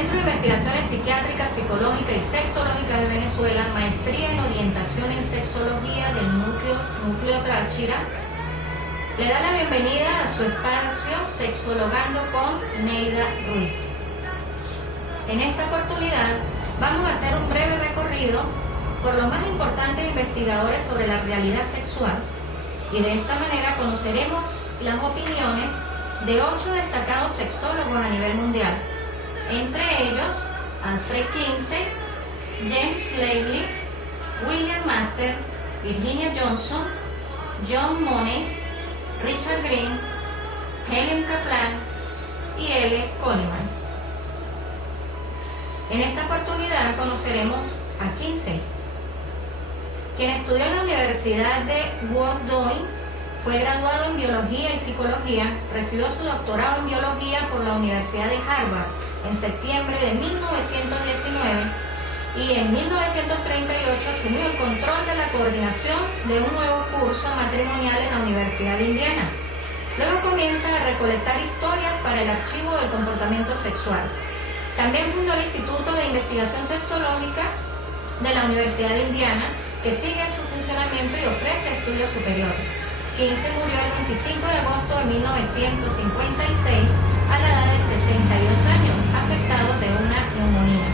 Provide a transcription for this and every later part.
Centro de Investigaciones Psiquiátricas, Psicológicas y Sexológicas de Venezuela, maestría en orientación en sexología del Núcleo Táchira, le da la bienvenida a su espacio Sexologando con Neida Ruiz. En esta oportunidad vamos a hacer un breve recorrido por los más importantes investigadores sobre la realidad sexual y de esta manera conoceremos las opiniones de 8 destacados sexólogos a nivel mundial, entre ellos Alfred Kinsey, James Lavely, William Master, Virginia Johnson, John Money, Richard Green, Helen Kaplan y L. Coleman. En esta oportunidad conoceremos a Kinsey, quien estudió en la Universidad de Washington, fue graduado en Biología y Psicología, recibió su doctorado en Biología por la Universidad de Harvard en septiembre de 1919 y en 1938 asumió el control de la coordinación de un nuevo curso matrimonial en la Universidad de Indiana. Luego comienza a recolectar historias para el archivo del comportamiento sexual. También fundó el Instituto de Investigación Sexológica de la Universidad de Indiana, que sigue su funcionamiento y ofrece estudios superiores. Kinsey murió el 25 de agosto de 1956 a la edad de 62 años, afectado de una neumonía.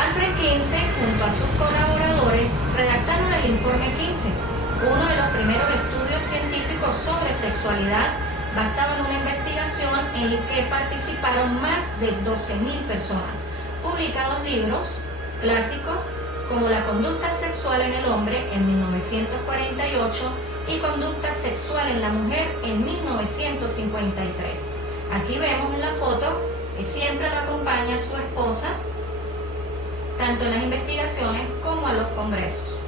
Alfred Kinsey, junto a sus colaboradores, redactaron el Informe Kinsey, uno de los primeros estudios científicos sobre sexualidad basado en una investigación en la que participaron más de 12.000 personas. Publicados libros clásicos como La conducta sexual en el hombre en 1948 y Conducta sexual en la mujer en 1953. Aquí vemos en la foto que siempre lo acompaña su esposa, tanto en las investigaciones como a los congresos.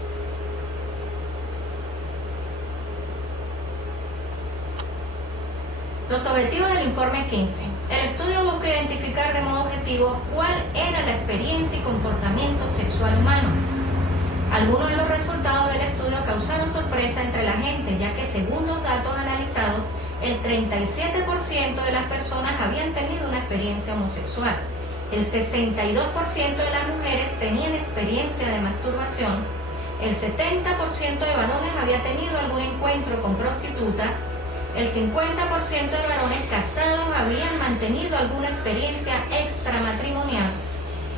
Los objetivos del informe Kinsey. El estudio busca identificar de modo objetivo cuál era la experiencia y comportamiento sexual humano. Algunos de los resultados del estudio causaron sorpresa entre la gente, ya que según los datos analizados, el 37% de las personas habían tenido una experiencia homosexual, el 62% de las mujeres tenían experiencia de masturbación, el 70% de varones había tenido algún encuentro con prostitutas, el 50% de varones casados habían mantenido alguna experiencia extramatrimonial,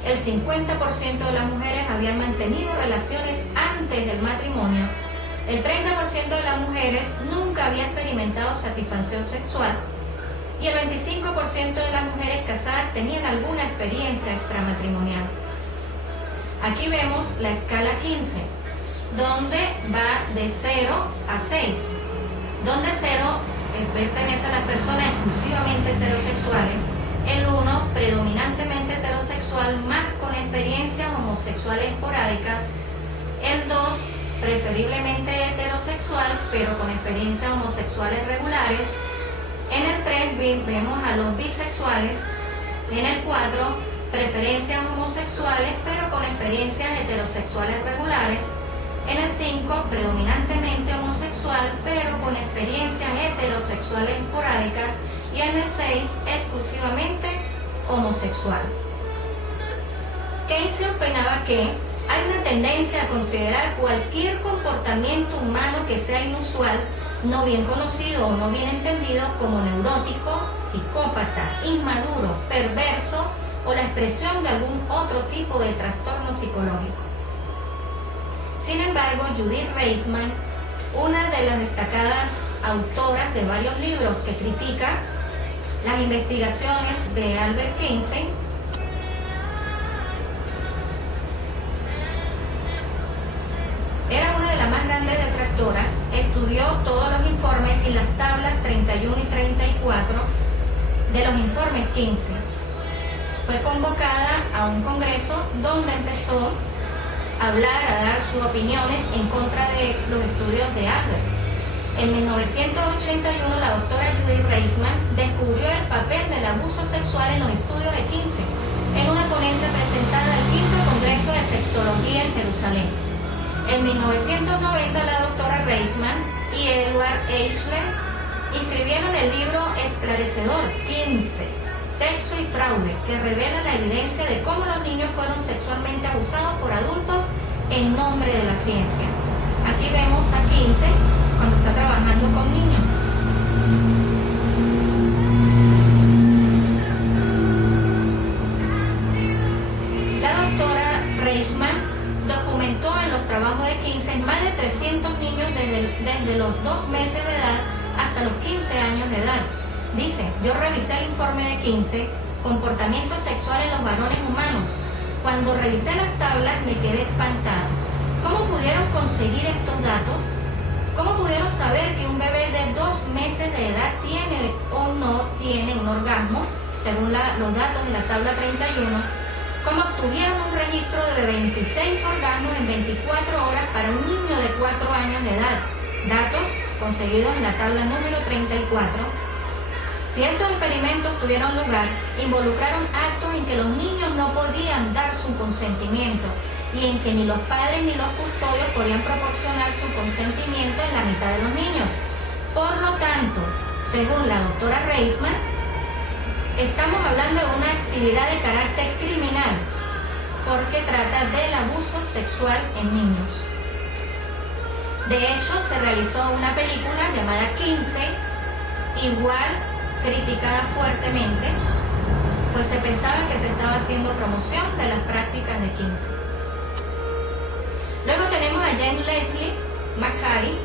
el 50% de las mujeres habían mantenido relaciones antes del matrimonio, el 30% de las mujeres nunca había experimentado satisfacción sexual y el 25% de las mujeres casadas tenían alguna experiencia extramatrimonial. Aquí vemos la escala 15, donde va de 0 a 6. Donde 0 pertenece a las personas exclusivamente heterosexuales, el 1 predominantemente heterosexual más con experiencias homosexuales esporádicas, el 2 preferiblemente heterosexual pero con experiencias homosexuales regulares, en el 3 vemos a los bisexuales, en el 4 preferencias homosexuales pero con experiencias heterosexuales regulares, en el 5, predominantemente homosexual, pero con experiencias heterosexuales esporádicas, y en el 6, exclusivamente homosexual. Kinsey opinaba que hay una tendencia a considerar cualquier comportamiento humano que sea inusual, no bien conocido o no bien entendido como neurótico, psicópata, inmaduro, perverso o la expresión de algún otro tipo de trastorno psicológico. Sin embargo, Judith Reisman, una de las destacadas autoras de varios libros que critica las investigaciones de Albert Kinsey, era una de las más grandes detractoras, estudió todos los informes y las tablas 31 y 34 de los informes Kinsey. Fue convocada a un congreso donde empezó a hablar, a dar sus opiniones en contra de los estudios de Albert. En 1981, la doctora Judith Reisman descubrió el papel del abuso sexual en los estudios de Kinsey en una ponencia presentada al 5º Congreso de Sexología en Jerusalén. En 1990, la doctora Reisman y Edward Eichler escribieron el libro esclarecedor Kinsey, Sexo y fraude, que revela la evidencia de cómo los niños fueron sexualmente abusados por adultos en nombre de la ciencia. Aquí vemos a Kinsey cuando está trabajando con niños. La doctora Reisman documentó en los trabajos de Kinsey más de 300 niños desde los 2 meses de edad hasta los 15 años de edad. Dice, yo revisé el informe de Kinsey, comportamiento sexual en los varones humanos. Cuando revisé las tablas me quedé espantada. ¿Cómo pudieron conseguir estos datos? ¿Cómo pudieron saber que un bebé de 2 meses de edad tiene o no tiene un orgasmo, según los datos de la tabla 31? ¿Cómo obtuvieron un registro de 26 orgasmos en 24 horas para un niño de 4 años de edad? Datos conseguidos en la tabla número 34. Si estos experimentos tuvieron lugar, involucraron actos en que los niños no podían dar su consentimiento y en que ni los padres ni los custodios podían proporcionar su consentimiento en la mitad de los niños. Por lo tanto, según la doctora Reisman, estamos hablando de una actividad de carácter criminal porque trata del abuso sexual en niños. De hecho, se realizó una película llamada Kinsey, igual criticada fuertemente, pues se pensaba que se estaba haciendo promoción de las prácticas de Kinsey. Luego tenemos a James Leslie McCarty,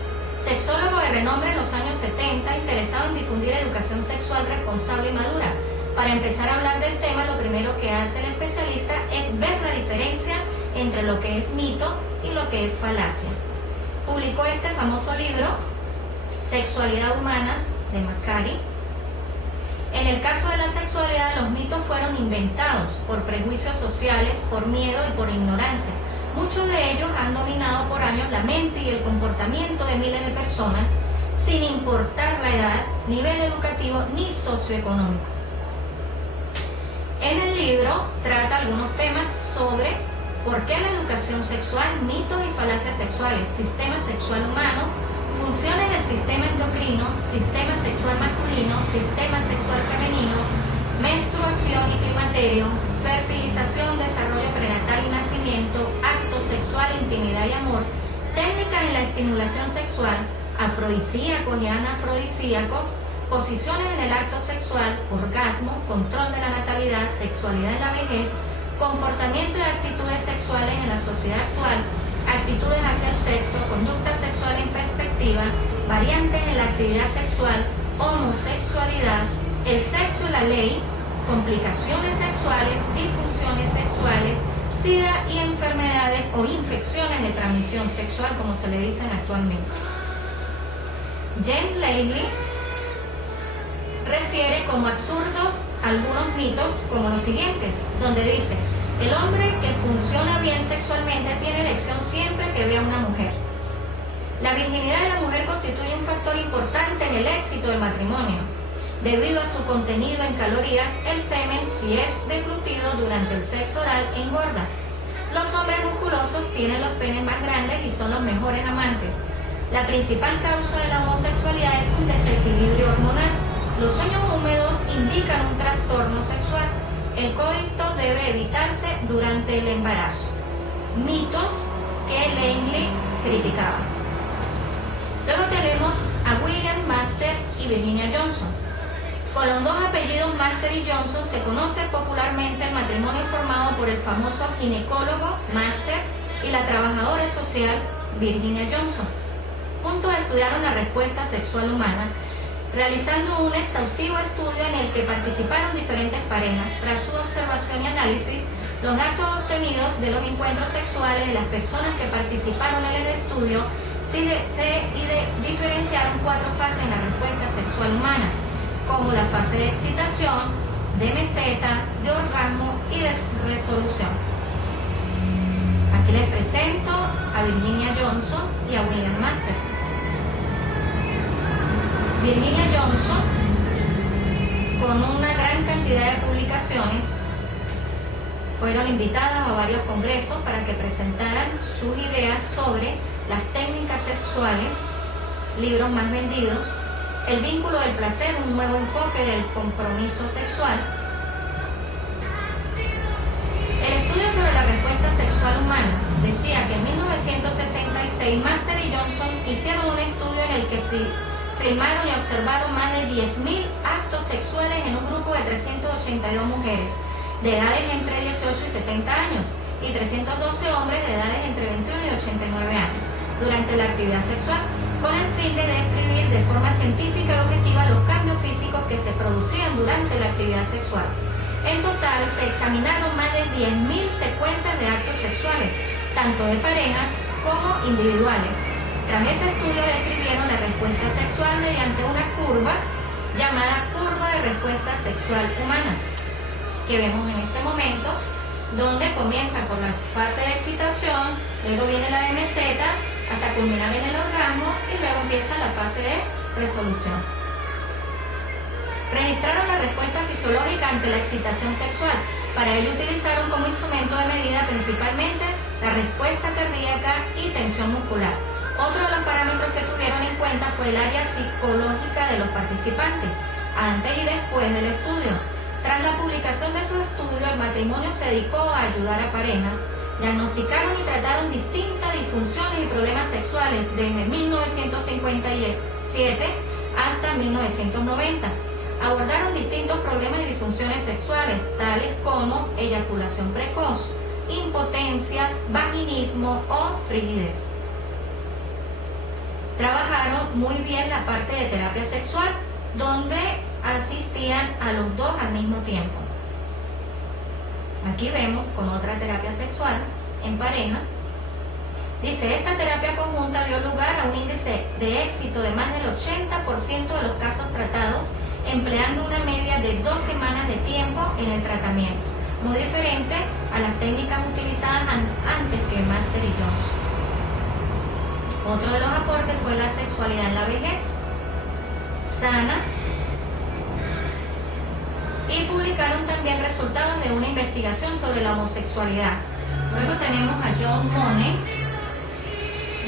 sexólogo de renombre en los años 70, interesado en difundir educación sexual responsable y madura. Para empezar a hablar del tema, lo primero que hace el especialista es ver la diferencia entre lo que es mito y lo que es falacia. Publicó este famoso libro, Sexualidad Humana, de McCarty. En el caso de la sexualidad, los mitos fueron inventados por prejuicios sociales, por miedo y por ignorancia. Muchos de ellos han dominado por años la mente y el comportamiento de miles de personas, sin importar la edad, nivel educativo ni socioeconómico. En el libro trata algunos temas sobre por qué la educación sexual, mitos y falacias sexuales, sistema sexual humano, funciones del sistema endocrino, sistema sexual masculino, sistema sexual femenino, menstruación y climaterio, fertilización, desarrollo prenatal y nacimiento, acto sexual, intimidad y amor, técnicas en la estimulación sexual, afrodisíacos y anafrodisíacos, posiciones en el acto sexual, orgasmo, control de la natalidad, sexualidad en la vejez, comportamiento y actitudes sexuales en la sociedad actual, actitudes hacia el sexo, conducta sexual en perspectiva, variantes en la actividad sexual, homosexualidad, el sexo y la ley, complicaciones sexuales, disfunciones sexuales, SIDA y enfermedades o infecciones de transmisión sexual, como se le dicen actualmente. James Leslie refiere como absurdos algunos mitos como los siguientes, donde dice: el hombre que funciona bien sexualmente tiene erección siempre que ve a una mujer. La virginidad de la mujer constituye un factor importante en el éxito del matrimonio. Debido a su contenido en calorías, el semen, si es deglutido durante el sexo oral, engorda. Los hombres musculosos tienen los penes más grandes y son los mejores amantes. La principal causa de la homosexualidad es un desequilibrio hormonal. Los sueños húmedos indican un trastorno sexual. El coito debe evitarse durante el embarazo. Mitos que Leslie criticaba. Luego tenemos a William Master y Virginia Johnson. Con los dos apellidos Master y Johnson se conoce popularmente el matrimonio formado por el famoso ginecólogo Master y la trabajadora social Virginia Johnson. Juntos estudiaron la respuesta sexual humana, realizando un exhaustivo estudio en el que participaron diferentes parejas. Tras su observación y análisis, los datos obtenidos de los encuentros sexuales de las personas que participaron en el estudio se diferenciaron 4 fases en la respuesta sexual humana, como la fase de excitación, de meseta, de orgasmo y de resolución. Aquí les presento a Virginia Johnson y a William Master. Virginia Johnson, con una gran cantidad de publicaciones, fueron invitadas a varios congresos para que presentaran sus ideas sobre las técnicas sexuales, libros más vendidos, el vínculo del placer, un nuevo enfoque del compromiso sexual, decía que en 1966 Master y Johnson hicieron un estudio en el que filmaron y observaron más de 10.000 actos sexuales en un grupo de 382 mujeres de edades entre 18 y 70 años y 312 hombres de edades entre 21 y 89 años durante la actividad sexual, con el fin de describir de forma científica y objetiva los cambios físicos que se producían durante la actividad sexual. En total se examinaron más de 10.000 secuencias de actos sexuales, tanto de parejas como individuales. Tras ese estudio describieron la respuesta sexual mediante una curva llamada curva de respuesta sexual humana, que vemos en este momento, donde comienza con la fase de excitación, luego viene la de meseta, hasta culminar en el orgasmo y luego empieza la fase de resolución. Registraron la respuesta fisiológica ante la excitación sexual. Para ello utilizaron como instrumento de medida principalmente la respuesta cardíaca y tensión muscular. Otro de los parámetros que tuvieron en cuenta fue el área psicológica de los participantes, antes y después del estudio. Tras la publicación de su estudio, el matrimonio se dedicó a ayudar a parejas. Diagnosticaron y trataron distintas disfunciones y problemas sexuales desde 1957 hasta 1990. Abordaron distintos problemas y disfunciones sexuales, tales como eyaculación precoz, impotencia, vaginismo o frigidez. Trabajaron muy bien la parte de terapia sexual, donde asistían a los dos al mismo tiempo. Aquí vemos con otra terapia sexual en pareja. Dice, esta terapia conjunta dio lugar a un índice de éxito de más del 80% de los casos tratados, empleando una media de 2 semanas de tiempo en el tratamiento, muy diferente a las técnicas utilizadas antes que Master y Johnson. Otro de los aportes fue la sexualidad en la vejez, sana, y publicaron también resultados de una investigación sobre la homosexualidad. Luego tenemos a John Money.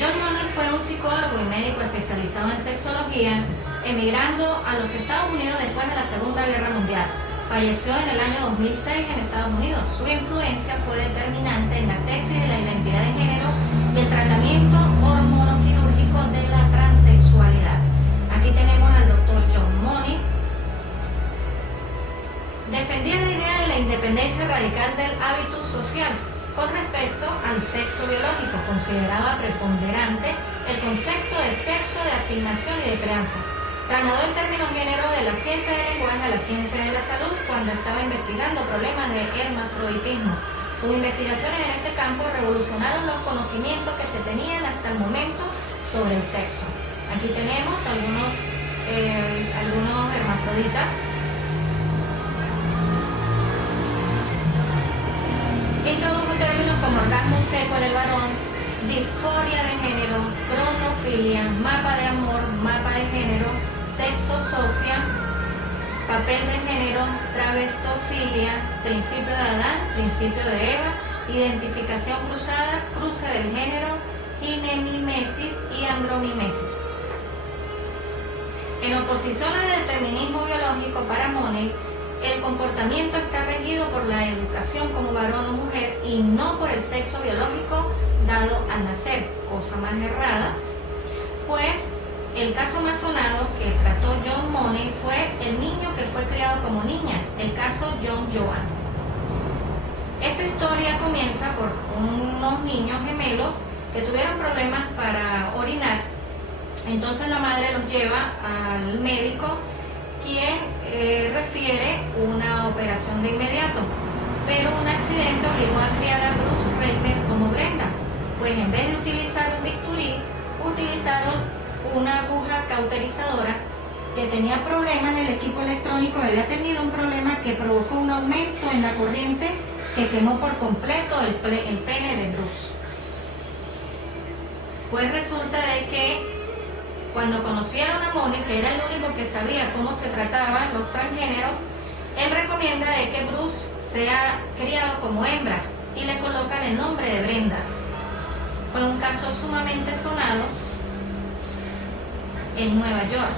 John Money fue un psicólogo y médico especializado en sexología, emigrando a los Estados Unidos después de la Segunda Guerra Mundial. Falleció en el año 2006 en Estados Unidos. Su influencia fue determinante en la tesis de la identidad de género y el tratamiento hormonoquirúrgico de la transexualidad. Aquí tenemos al doctor John Money. Defendía la idea de la independencia radical del hábitus social con respecto al sexo biológico. Consideraba preponderante el concepto de sexo, de asignación y de crianza. Trasladó el término género de la ciencia del lenguaje a la ciencia de la salud cuando estaba investigando problemas de hermafroditismo. Sus investigaciones en este campo revolucionaron los conocimientos que se tenían hasta el momento sobre el sexo. Aquí tenemos algunos hermafroditas. Introdujo términos como orgasmo seco en el varón, disforia de género, cronofilia, mapa de amor, mapa de género, sexosofia, papel de género, travestofilia, principio de Adán, principio de Eva, identificación cruzada, cruce del género, ginemimesis y andromimesis. En oposición al determinismo biológico para Money, el comportamiento está regido por la educación como varón o mujer y no por el sexo biológico dado al nacer, cosa más errada, pues el caso más sonado que trató John Money fue el niño que fue criado como niña, el caso John Joan. Esta historia comienza por unos niños gemelos que tuvieron problemas para orinar. Entonces la madre los lleva al médico, quien refiere una operación de inmediato, pero un accidente obligó a criar a Bruce Reiner como Brenda, pues en vez de utilizar un bisturí, utilizaron una aguja cauterizadora que tenía problemas. El equipo electrónico había tenido un problema que provocó un aumento en la corriente que quemó por completo el pene de Bruce. Pues resulta de que cuando conocieron a Money, que era el único que sabía cómo se trataban los transgéneros, él recomienda de que Bruce sea criado como hembra y le colocan el nombre de Brenda. Fue un caso sumamente sonado en Nueva York.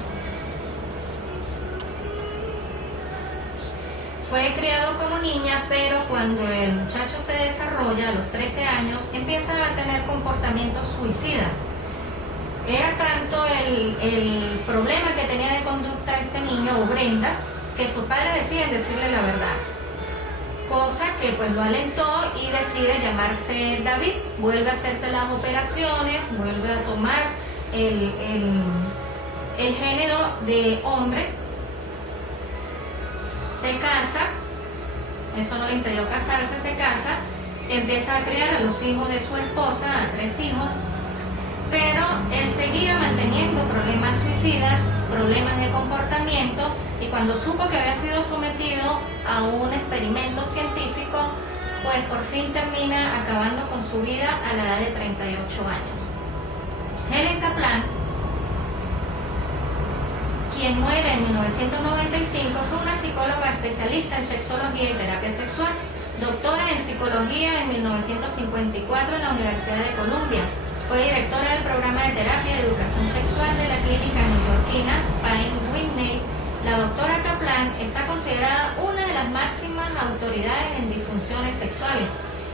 Fue criado como niña, pero cuando cuando el muchacho se desarrolla a los 13 años, empieza a tener comportamientos suicidas. Era tanto el problema que tenía de conducta este niño, o Brenda, que sus padres deciden decirle la verdad. Cosa que pues lo alentó y decide llamarse David. Vuelve a hacerse las operaciones, vuelve a tomar el género de hombre. Se casa, eso no le impidió casarse, se casa, empieza a criar a los hijos de su esposa, a 3 hijos, pero él seguía manteniendo problemas suicidas, problemas de comportamiento, y cuando supo que había sido sometido a un experimento científico, pues por fin termina acabando con su vida a la edad de 38 años. Helen Kaplan, quien muere en 1995, fue una psicóloga especialista en sexología y terapia sexual, doctora en psicología en 1954 en la Universidad de Columbia. Fue directora del programa de terapia y educación sexual de la clínica neoyorquina Pine Whitney. La doctora Kaplan está considerada una de las máximas autoridades en disfunciones sexuales.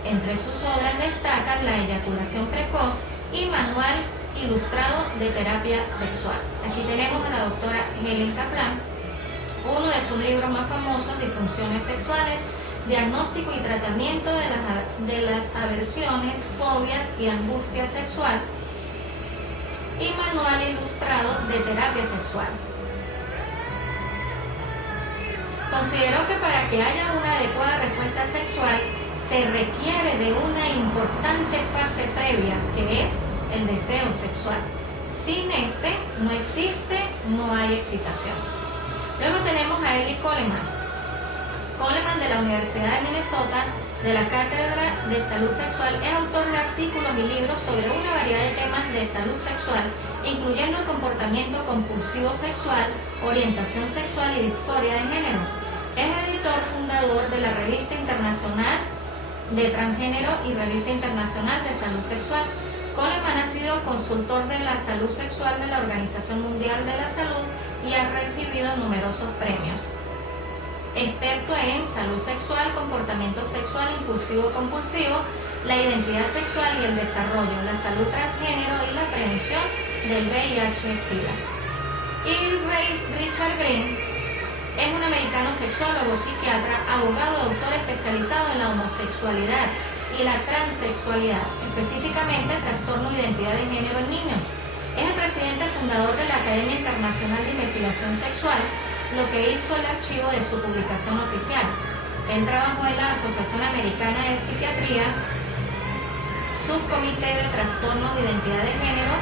Entre sus obras destacan La eyaculación precoz y Manual ilustrado de terapia sexual. Aquí tenemos a la doctora Helen Kaplan. Uno de sus libros más famosos, Disfunciones sexuales, diagnóstico y tratamiento de las aversiones, fobias y angustia sexual, y Manual ilustrado de terapia sexual. Consideró que para que haya una adecuada respuesta sexual se requiere de una importante fase previa, que es el deseo sexual. Sin este no existe, no hay excitación. Luego tenemos a Eli Coleman. Coleman, de la Universidad de Minnesota, de la Cátedra de Salud Sexual, es autor de artículos y libros sobre una variedad de temas de salud sexual, incluyendo el comportamiento compulsivo sexual, orientación sexual y disforia de género. Es editor fundador de la Revista Internacional de Transgénero y Revista Internacional de Salud Sexual. Coleman ha sido consultor de la salud sexual de la Organización Mundial de la Salud y ha recibido numerosos premios. Experto en salud sexual, comportamiento sexual impulsivo-compulsivo, la identidad sexual y el desarrollo, la salud transgénero y la prevención del VIH-Sida. Y Richard Green es un americano sexólogo, psiquiatra, abogado, doctor especializado en la homosexualidad y la transexualidad, específicamente trastorno de identidad de género en niños. Es el presidente fundador de la Academia Internacional de Investigación Sexual, lo que hizo el archivo de su publicación oficial. Él trabajó en la Asociación Americana de Psiquiatría, Subcomité de Trastornos de Identidad de Género,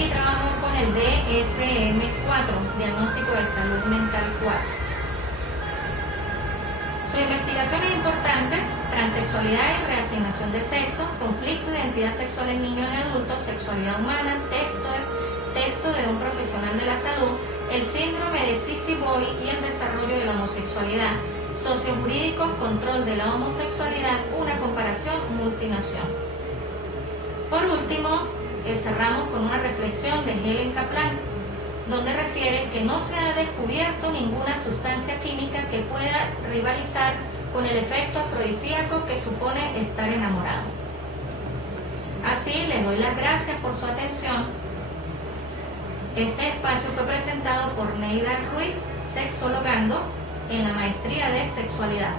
y trabajó con el DSM-4, Diagnóstico de Salud Mental 4. Sus investigaciones importantes: transexualidad y reasignación de sexo, conflicto de identidad sexual en niños y adultos, sexualidad humana, texto de un profesional de la salud, el síndrome de Sissy Boy y el desarrollo de la homosexualidad, sociojurídicos, control de la homosexualidad, una comparación multinación. Por último, cerramos con una reflexión de Helen Kaplan, donde refiere que no se ha descubierto ninguna sustancia química que pueda rivalizar con el efecto afrodisíaco que supone estar enamorado. Así, les doy las gracias por su atención. Este espacio fue presentado por Neida Ruiz, sexologando en la maestría de sexualidad.